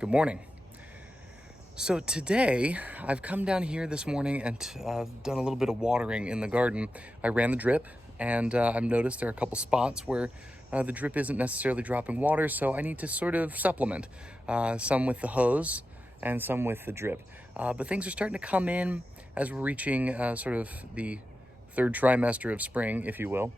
Good morning. So today I've come down here this morning and done a little bit of watering in the garden. I ran the drip and I've noticed there are a couple spots where the drip isn't necessarily dropping water, so I need to sort of supplement, some with the hose and some with the drip. But things are starting to come in as we're reaching sort of the third trimester of spring, if you will.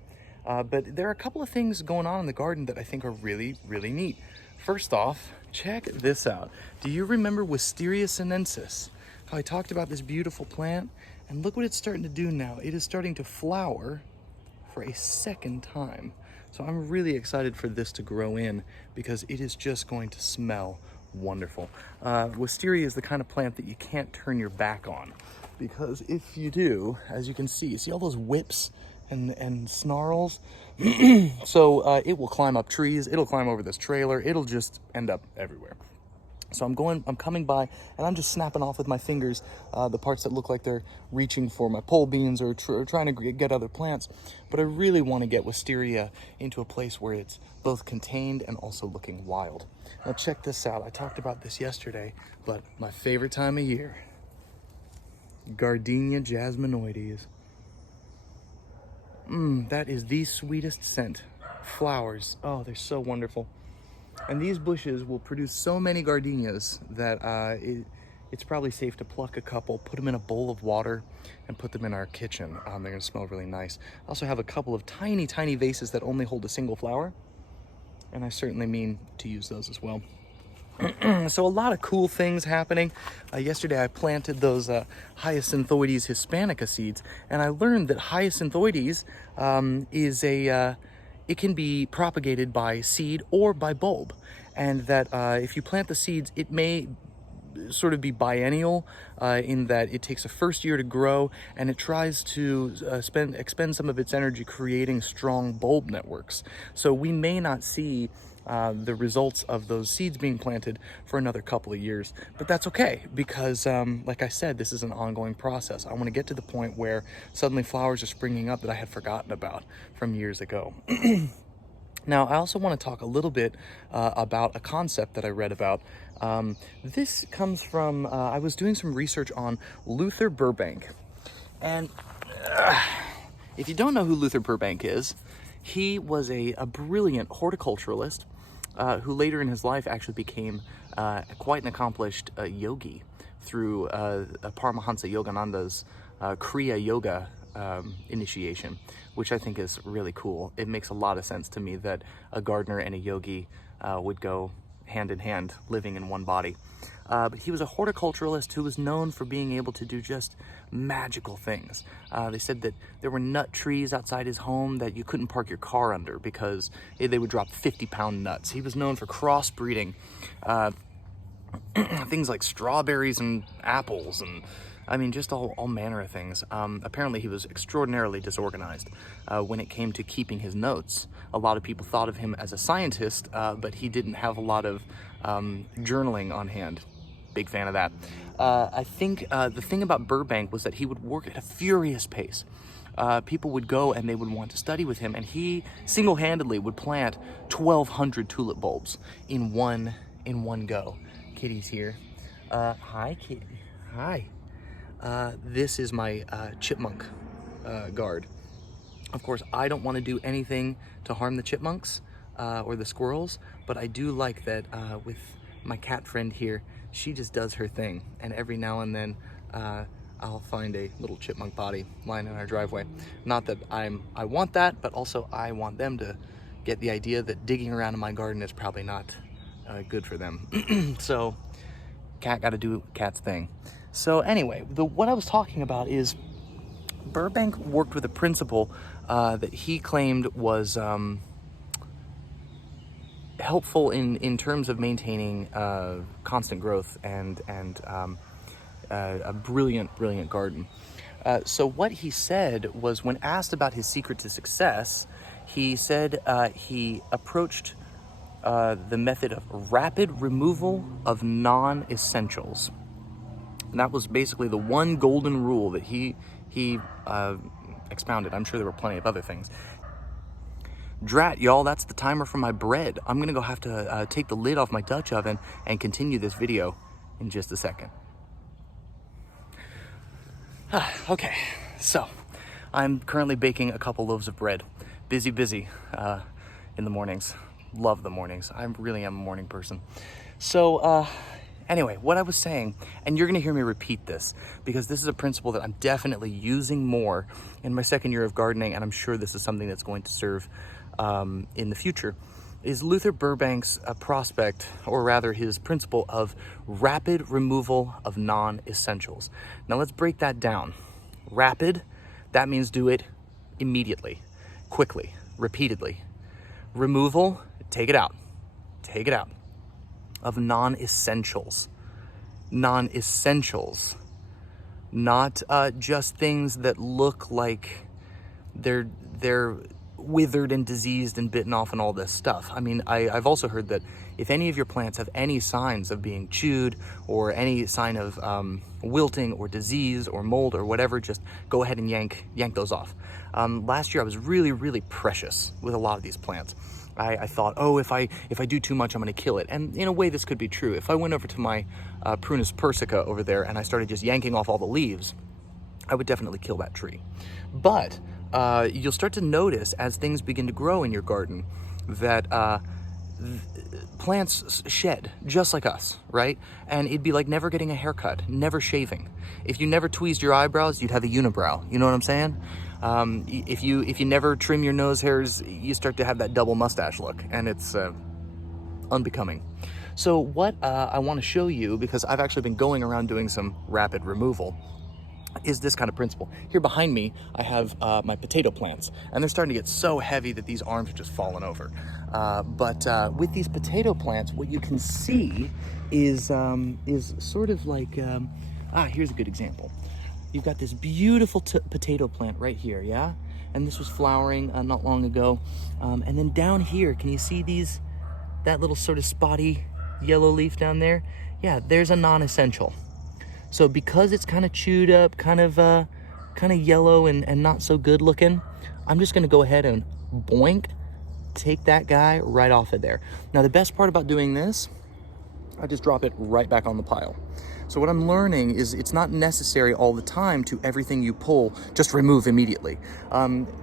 But there are a couple of things going on in the garden that I think are really, really neat. First off, check this out. Do you remember Wisteria sinensis? How I talked about this beautiful plant? And look what it's starting to do now. It is starting to flower for a second time. So I'm really excited for this to grow in because it is just going to smell wonderful. Wisteria is the kind of plant that you can't turn your back on, because if you do, as you can see all those whips and snarls? So it will climb up trees, it'll climb over this trailer, it'll just end up everywhere. So I'm coming by and I'm just snapping off with my fingers the parts that look like they're reaching for my pole beans or trying to get other plants. But I really want to get wisteria into a place where it's both contained and also looking wild. Now check this out. I talked about this yesterday, but my favorite time of year, Gardenia jasminoides. That is the sweetest scent. Flowers, oh, they're so wonderful. And these bushes will produce so many gardenias that it's probably safe to pluck a couple, put them in a bowl of water, and put them in our kitchen. They're gonna smell really nice. I also have a couple of tiny, tiny vases that only hold a single flower, and I certainly mean to use those as well. So a lot of cool things happening. Yesterday I planted those Hyacinthoides hispanica seeds, and I learned that Hyacinthoides it can be propagated by seed or by bulb, and that if you plant the seeds, it may sort of be biennial in that it takes a first year to grow, and it tries to expend some of its energy creating strong bulb networks. So we may not see the results of those seeds being planted for another couple of years, but that's okay, because like I said, this is an ongoing process. I want to get to the point where suddenly flowers are springing up that I had forgotten about from years ago. Now, I also want to talk a little bit about a concept that I read about. This comes from, I was doing some research on Luther Burbank. And if you don't know who Luther Burbank is, he was a brilliant horticulturalist who later in his life actually became quite an accomplished yogi through Paramahansa Yogananda's Kriya Yoga initiation, which I think is really cool. It makes a lot of sense to me that a gardener and a yogi would go hand in hand, living in one body. But he was a horticulturalist who was known for being able to do just magical things. They said that there were nut trees outside his home that you couldn't park your car under because they would drop 50-pound nuts. He was known for crossbreeding things like strawberries and apples, and I mean, just all manner of things. Apparently he was extraordinarily disorganized when it came to keeping his notes. A lot of people thought of him as a scientist, but he didn't have a lot of journaling on hand. Big fan of that. I think the thing about Burbank was that he would work at a furious pace. People would go and they would want to study with him, and he single-handedly would plant 1,200 tulip bulbs in one go. Kitty's here. Hi, Kitty. Hi. This is my chipmunk guard. Of course, I don't want to do anything to harm the chipmunks or the squirrels, but I do like that with my cat friend here, she just does her thing, and every now and then I'll find a little chipmunk body lying in our driveway. Not that I want that, but also I want them to get the idea that digging around in my garden is probably not good for them. So cat got to do cat's thing. So anyway, what I was talking about is Burbank worked with a principle that he claimed was helpful in terms of maintaining constant growth and a brilliant garden. So what he said was, when asked about his secret to success, he said he approached the method of rapid removal of non-essentials. And that was basically the one golden rule that he expounded. I'm sure there were plenty of other things. Drat, y'all, that's the timer for my bread. I'm gonna go have to take the lid off my Dutch oven and continue this video in just a second. Okay, so I'm currently baking a couple loaves of bread. Busy in the mornings. Love the mornings. I really am a morning person. So anyway, what I was saying, and you're gonna hear me repeat this because this is a principle that I'm definitely using more in my second year of gardening, and I'm sure this is something that's going to serve in the future, is Luther Burbank's prospect, or rather his principle of rapid removal of non-essentials. Now let's break that down. Rapid, that means do it immediately, quickly, repeatedly. Removal, take it out of non-essentials. Non-essentials, not just things that look like they're withered and diseased and bitten off and all this stuff. I mean, I've also heard that if any of your plants have any signs of being chewed or any sign of wilting or disease or mold or whatever, just go ahead and yank those off. Last year I was really precious with a lot of these plants. I thought, oh, if I do too much, I'm going to kill it. And in a way, this could be true. If I went over to my Prunus persica over there and I started just yanking off all the leaves, I would definitely kill that tree. But you'll start to notice as things begin to grow in your garden that plants shed just like us, right? And it'd be like never getting a haircut, never shaving. If you never tweezed your eyebrows, you'd have a unibrow. You know what I'm saying? If you never trim your nose hairs, you start to have that double mustache look, and it's unbecoming. So what I want to show you, because I've actually been going around doing some rapid removal, is this kind of principle. Here behind me, I have my potato plants, and they're starting to get so heavy that these arms are just falling over. But with these potato plants, what you can see is sort of like, here's a good example. You've got this beautiful potato plant right here, yeah? And this was flowering not long ago. And then down here, can you see that little sort of spotty yellow leaf down there? Yeah, there's a non-essential. So because it's kind of chewed up, kind of yellow and not so good looking, I'm just gonna go ahead and boink, take that guy right off of there. Now the best part about doing this, I just drop it right back on the pile. So what I'm learning is it's not necessary all the time to everything you pull, just remove immediately.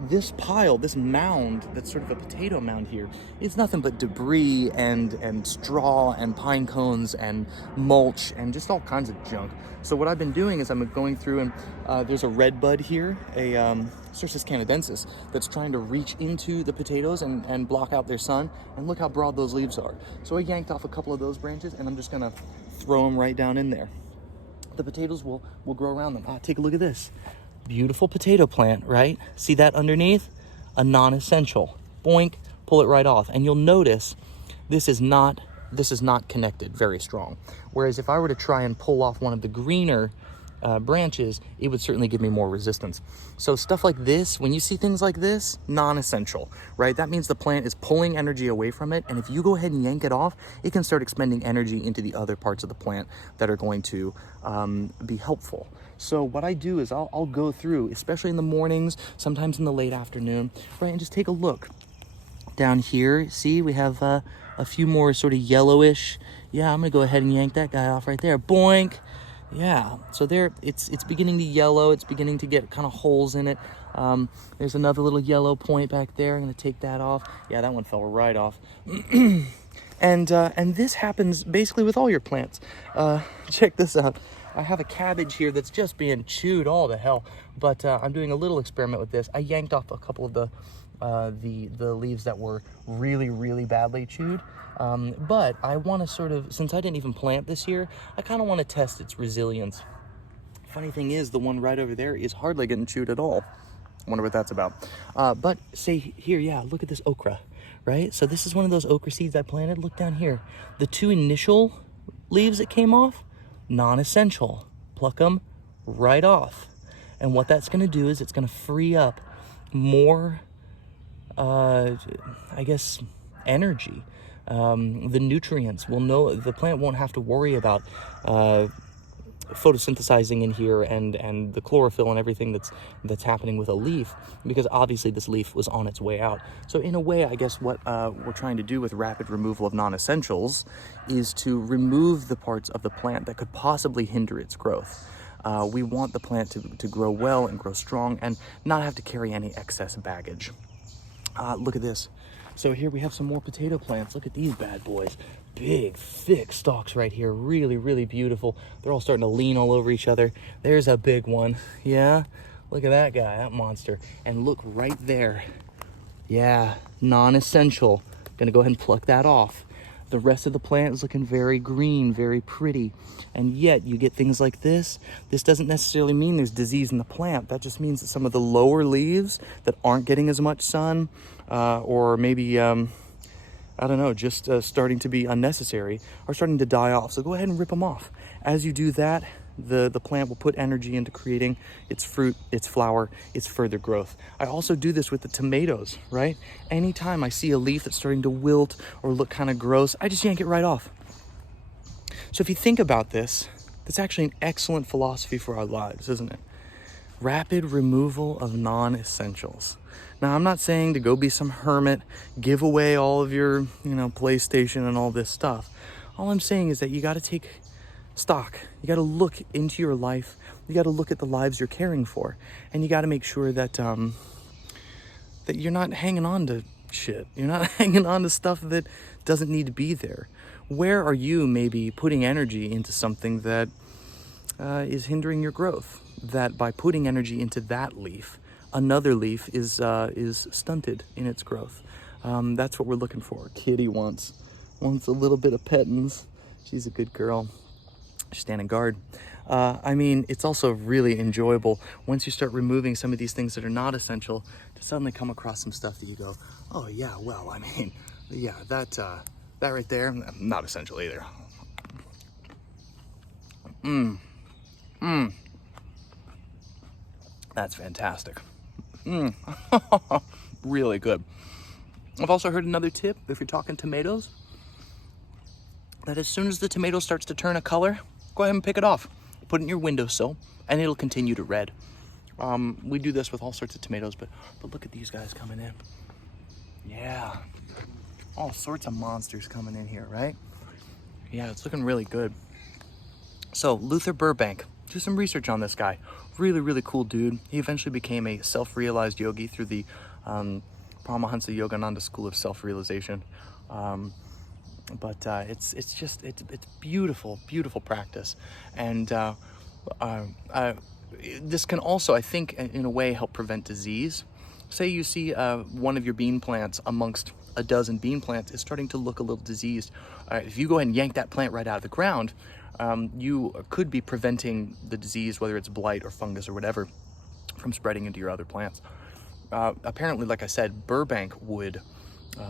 This pile, this mound, that's sort of a potato mound here, it's nothing but debris and straw and pine cones and mulch and just all kinds of junk. So what I've been doing is I'm going through and there's a red bud here, a Cercis canadensis, that's trying to reach into the potatoes and block out their sun. And look how broad those leaves are. So I yanked off a couple of those branches and I'm just gonna throw them right down in there. The potatoes will grow around them. Take a look at this. Beautiful potato plant, right? See that underneath? A non-essential. Boink, pull it right off. And you'll notice this is not connected very strong. Whereas if I were to try and pull off one of the greener branches, it would certainly give me more resistance. So stuff like this, when you see things like this, non-essential, right? That means the plant is pulling energy away from it, and if you go ahead and yank it off, it can start expending energy into the other parts of the plant that are going to be helpful. So what I do is I'll go through, especially in the mornings, sometimes in the late afternoon, right, and just take a look. Down here, see, we have a few more sort of yellowish. Yeah, I'm gonna go ahead and yank that guy off right there. Boink. Yeah, so there, it's beginning to yellow. It's beginning to get kind of holes in it. There's another little yellow point back there. I'm gonna take that off. Yeah, that one fell right off. And this happens basically with all your plants. Check this out. I have a cabbage here that's just being chewed all to hell. But I'm doing a little experiment with this. I yanked off a couple of the leaves that were really badly chewed. But I want to sort of, since I didn't even plant this year, I kind of want to test its resilience. Funny thing is, the one right over there is hardly getting chewed at all. I wonder what that's about. But say here, yeah, look at this okra, right? So this is one of those okra seeds I planted. Look down here. The two initial leaves that came off, non-essential. Pluck them right off. And what that's going to do is it's going to free up more, I guess, energy. The nutrients will know, the plant won't have to worry about photosynthesizing in here, and the chlorophyll and everything that's happening with a leaf, because obviously this leaf was on its way out. So in a way, I guess what we're trying to do with rapid removal of non-essentials is to remove the parts of the plant that could possibly hinder its growth. We want the plant to grow well and grow strong and not have to carry any excess baggage. Look at this. So here we have some more potato plants. Look at these bad boys. Big, thick stalks right here. Really, really beautiful. They're all starting to lean all over each other. There's a big one. Yeah, look at that guy, that monster. And look right there. Yeah, non-essential. Gonna go ahead and pluck that off. The rest of the plant is looking very green, very pretty. And yet you get things like this. This doesn't necessarily mean there's disease in the plant. That just means that some of the lower leaves that aren't getting as much sun, or maybe, I don't know, just starting to be unnecessary, are starting to die off. So go ahead and rip them off. As you do that, the plant will put energy into creating its fruit, its flower, its further growth. I also do this with the tomatoes, right? Anytime I see a leaf that's starting to wilt or look kind of gross, I just yank it right off. So if you think about this, that's actually an excellent philosophy for our lives, isn't it? Rapid removal of non-essentials. Now, I'm not saying to go be some hermit, give away all of your, PlayStation and all this stuff. All I'm saying is that you got to take stock. You got to look into your life. You got to look at the lives you're caring for, and you got to make sure that that you're not hanging on to shit. You're not hanging on to stuff that doesn't need to be there. Where are you maybe putting energy into something that is hindering your growth? That by putting energy into that leaf, another leaf is stunted in its growth. That's what we're looking for. Kitty wants a little bit of pettins. She's a good girl. She's standing guard. I mean, it's also really enjoyable once you start removing some of these things that are not essential to suddenly come across some stuff that you go, oh yeah, well, I mean, yeah, that right there, not essential either. That's fantastic. Really good. I've also heard another tip, if you're talking tomatoes, that as soon as the tomato starts to turn a color, go ahead and pick it off. Put it in your windowsill, and it'll continue to red. We do this with all sorts of tomatoes, but look at these guys coming in. Yeah, all sorts of monsters coming in here, right? Yeah, it's looking really good. So Luther Burbank, do some research on this guy. Really, really cool dude. He eventually became a self-realized yogi through the Paramahansa Yogananda School of Self-Realization. But it's beautiful, beautiful practice. And this can also, I think, in a way, help prevent disease. Say you see one of your bean plants amongst a dozen bean plants is starting to look a little diseased. If you go ahead and yank that plant right out of the ground, you could be preventing the disease, whether it's blight or fungus or whatever, from spreading into your other plants. Apparently, like I said, Burbank would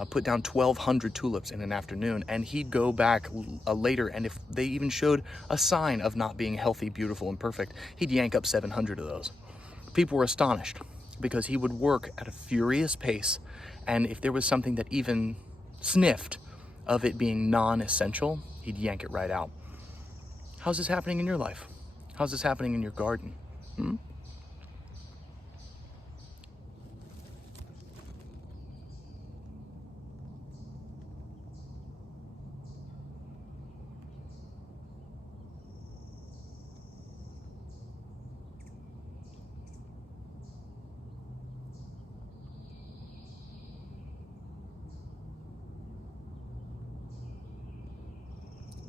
put down 1,200 tulips in an afternoon, and he'd go back later, and if they even showed a sign of not being healthy, beautiful, and perfect, he'd yank up 700 of those. People were astonished because he would work at a furious pace, and if there was something that even sniffed of it being non-essential, he'd yank it right out. How's this happening in your life? How's this happening in your garden?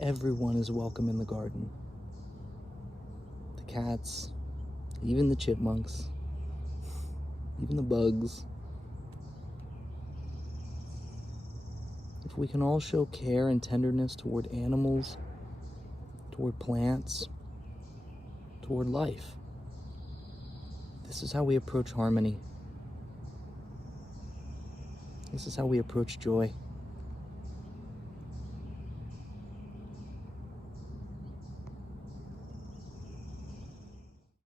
Everyone is welcome in the garden. The cats, even the chipmunks, even the bugs. If we can all show care and tenderness toward animals, toward plants, toward life, this is how we approach harmony. This is how we approach joy.